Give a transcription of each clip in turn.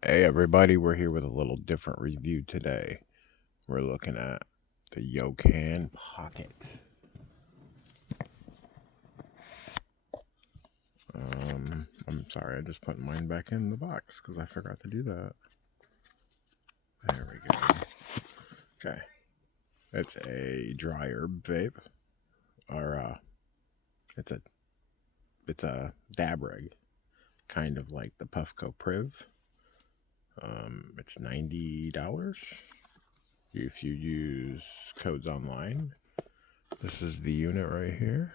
Hey everybody, we're here with a little different review today. We're looking at the Yocan Pocket. I'm sorry, I just put mine back in the box because I forgot to do that. There we go. Okay, it's a dry herb vape, or it's a dab rig, kind of like the Puffco Priv. It's $90 if you use codes online. This is the unit right here.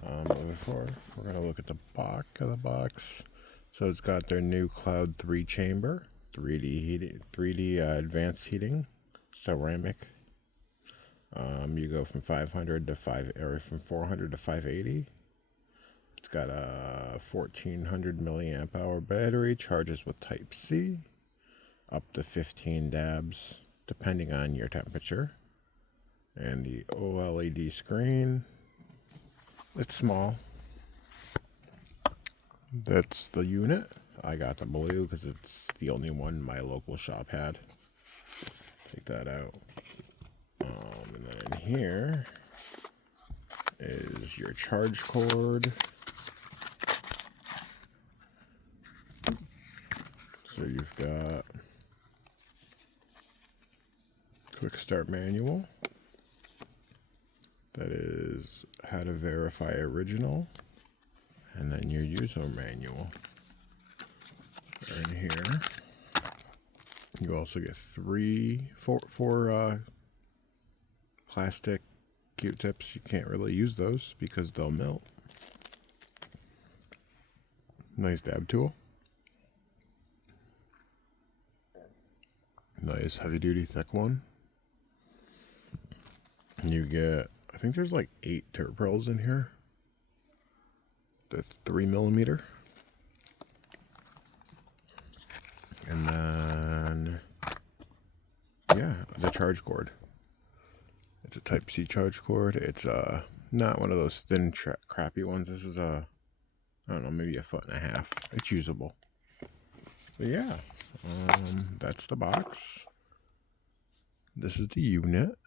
But before, we're going to look at the back of the box. So it's got their new Cloud 3 chamber, 3D heating, 3D advanced heating, ceramic. You go from 500 to 5, or from 400 to 580. It's got a 1400 milliamp hour battery, charges with Type C, up to 15 dabs, depending on your temperature. And the OLED screen, it's small. That's the unit. I got the blue because it's the only one my local shop had. Take that out. And then here is your charge cord. So you've got quick start manual. That is how to verify original. And then your user manual. And here you also get four plastic Q-tips. You can't really use those because they'll melt. Nice dab tool. Nice heavy duty thick one. You get, I think there's like 8 terpearls in here. The 3mm. And then, yeah, the charge cord. It's a Type C charge cord. It's not one of those thin, crappy ones. This is I don't know, maybe 1.5 feet. It's usable. So yeah, that's the box. This is the unit.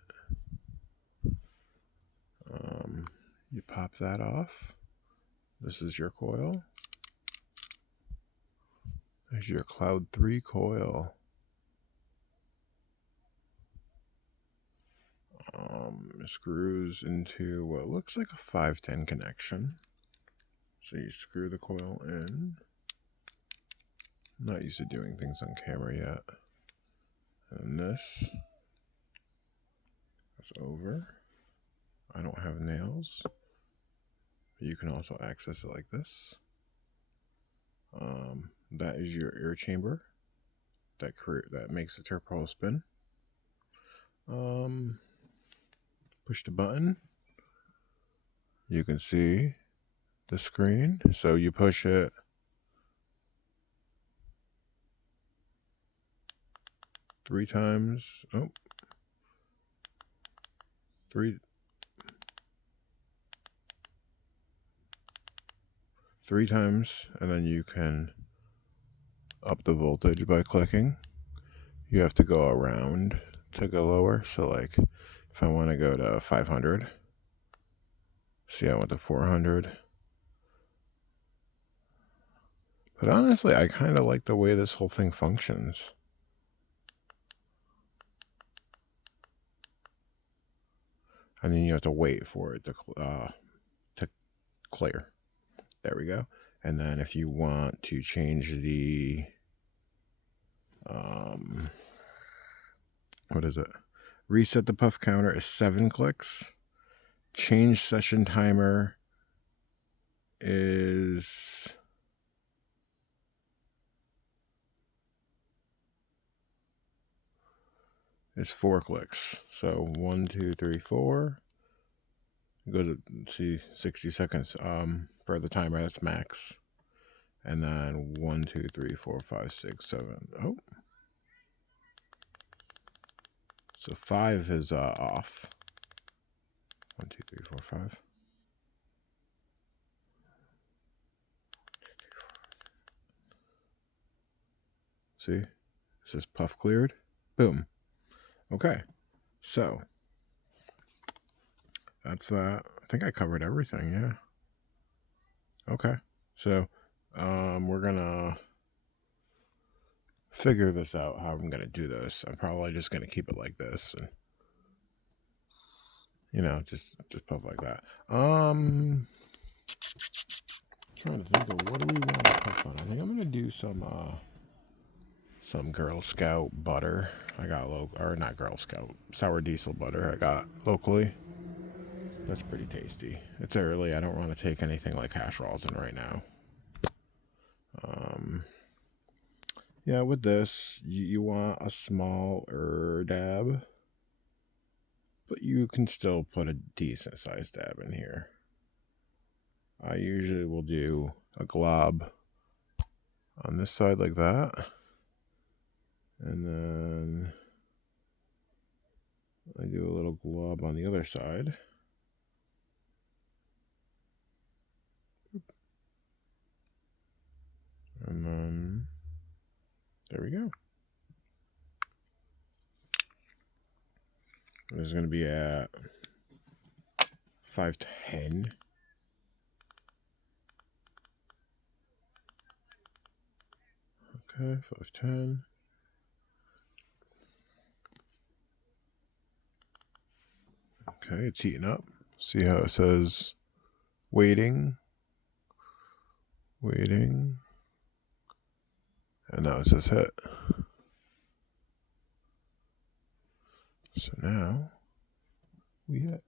You pop that off. This is your coil. There's your Cloud 3 coil. Screws into what looks like a 510 connection. So you screw the coil in. I'm not used to doing things on camera yet. And this goes over. I don't have nails. You can also access it like this. That is your air chamber that makes the terpearl spin. Push the button. You can see the screen. So you push it. Three times. Oh. Three times, and then you can up the voltage by clicking. You have to go around to go lower. So like if I want to go to 500, see, I went to 400. But honestly, I kind of like the way this whole thing functions. And then you have to wait for it to clear. There we go. And then if you want to change the what is it? Reset the puff counter is 7 clicks. Change session timer is it's 4 clicks. So 1, 2, 3, 4. It goes to 60 seconds for the timer. That's max. And then 1, 2, 3, 4, 5, 6, 7. Oh. So 5 is off. 1, 2, 3, 4, 5. See? Is this puff cleared? Boom. Okay. So that's that. I think I covered everything, yeah. Okay. So we're gonna figure this out how I'm gonna do this. I'm probably just gonna keep it like this and just puff like that. Trying to think of what do we want to puff on. I think I'm gonna do some Girl Scout butter. I got not Girl Scout, sour diesel butter I got locally. That's pretty tasty. It's early. I don't want to take anything like hash rosin right now. Yeah, with this, you want a smaller dab, but you can still put a decent sized dab in here. I usually will do a glob on this side like that, and then I do a little glob on the other side. And then there we go. This is going to be at 510. Okay, 510. Okay, it's heating up. See how it says waiting, waiting, and now it says hit. So now we hit.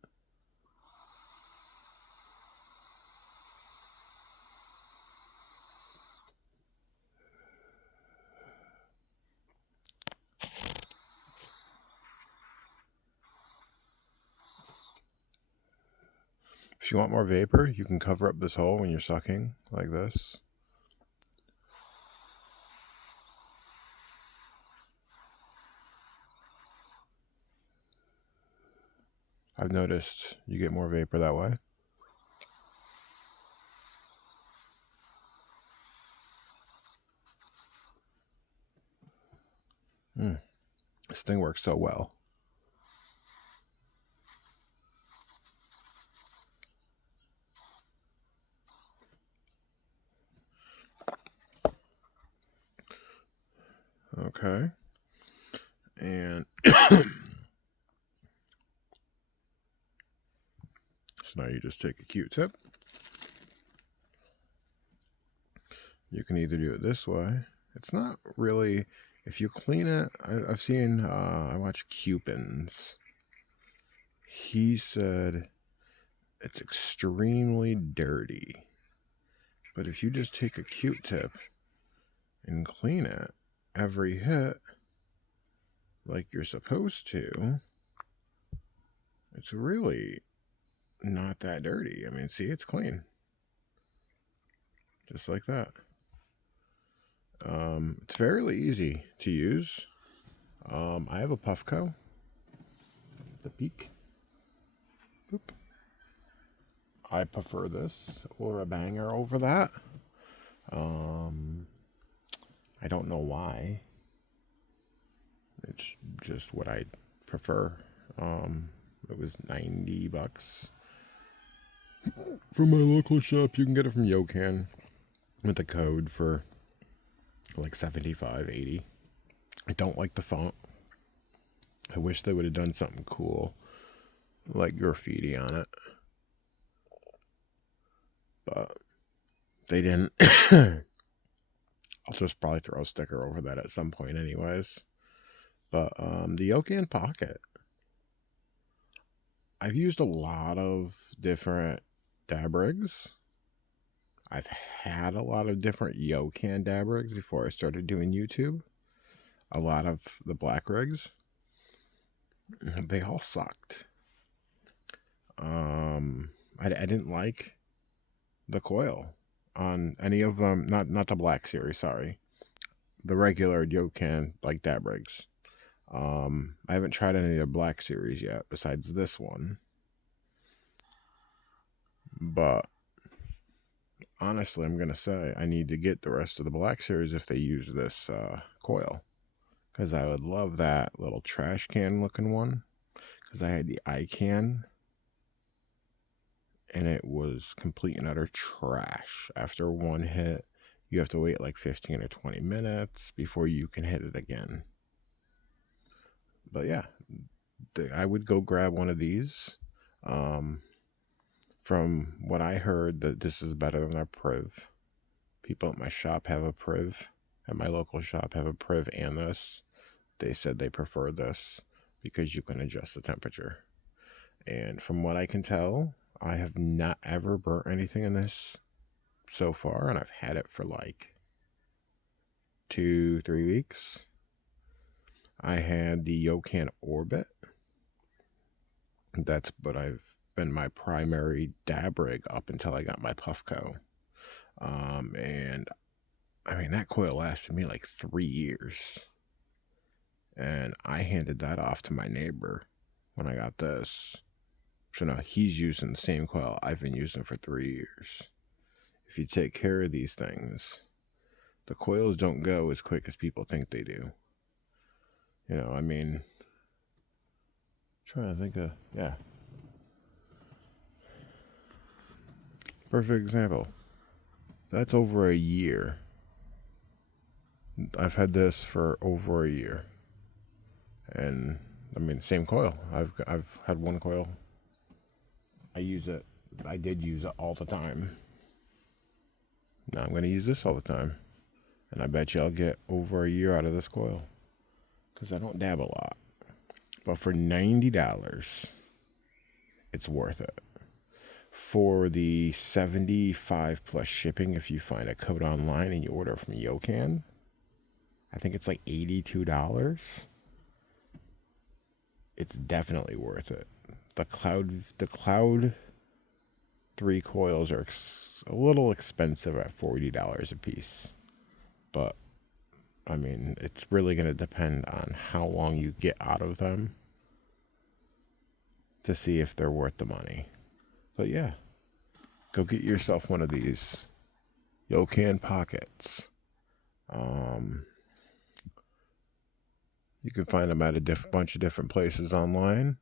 If you want more vapor, you can cover up this hole when you're sucking like this. I've noticed you get more vapor that way. This thing works so well. Okay. And so now you just take a Q-tip. You can either do it this way. It's not really, if you clean it, I've seen, I watched Cupins. He said it's extremely dirty. But if you just take a Q-tip and clean it every hit like you're supposed to, it's really not that dirty. I mean, see, it's clean. Just like that. It's fairly easy to use. I have a Puffco. The Peak. Boop. I prefer this or a Banger over that. I don't know why. It's just what I prefer. It was $90 from my local shop. You can get it from Yocan with the code for like $75-$80. I don't like the font. I wish they would have done something cool like graffiti on it, but they didn't. I'll just probably throw a sticker over that at some point anyways. But the Yocan Pocket, I've used a lot of different dab rigs. I've had a lot of different Yocan dab rigs before I started doing YouTube. A lot of the black rigs, they all sucked. I didn't like the coil on any of them. Not the black series, sorry. The regular Yocan like dab rigs. I haven't tried any of the black series yet besides this one. But honestly, I'm going to say I need to get the rest of the Black Series if they use this coil. Because I would love that little trash can looking one. Because I had the Yocan, and it was complete and utter trash. After one hit, you have to wait like 15 or 20 minutes before you can hit it again. But yeah, I would go grab one of these. From what I heard, that this is better than our Priv. People at my shop have a Priv. At my local shop have a Priv and this. They said they prefer this because you can adjust the temperature. And from what I can tell, I have not ever burnt anything in this so far, and I've had it for like 2-3 weeks. I had the Yocan Orbit. That's what I've been my primary dab rig up until I got my Puffco. And I mean, that coil lasted me like 3 years. And I handed that off to my neighbor when I got this. So now he's using the same coil I've been using for 3 years. If you take care of these things, the coils don't go as quick as people think they do. You know, I mean, trying to think of, yeah. Perfect example. That's over a year. I've had this for over a year. And I mean, same coil. I've had one coil. I did use it all the time. Now I'm going to use this all the time. And I bet you I'll get over a year out of this coil. Because I don't dab a lot. But for $90, it's worth it. For the 75 plus shipping, if you find a code online and you order from Yocan, I think it's like $82. It's definitely worth it. The Cloud 3 coils are a little expensive at $40 a piece. But, I mean, it's really going to depend on how long you get out of them to see if they're worth the money. But yeah, go get yourself one of these Yocan pockets. You can find them at a bunch of different places online.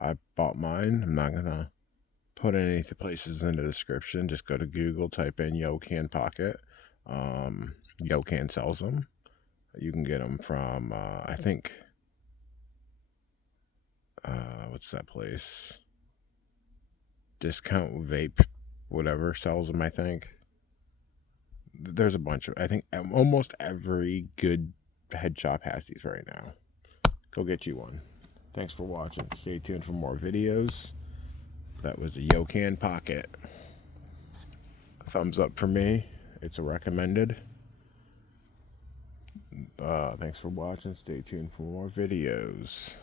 I bought mine. I'm not going to put any places in the description. Just go to Google, type in Yocan pocket. Yocan sells them. You can get them from, I think, what's that place? Discount Vape, whatever, sells them, I think. There's a bunch of, I think almost every good head shop has these right now. Go get you one. Thanks for watching. Stay tuned for more videos. That was a Yocan pocket. Thumbs up for me. It's a recommended. Thanks for watching. Stay tuned for more videos.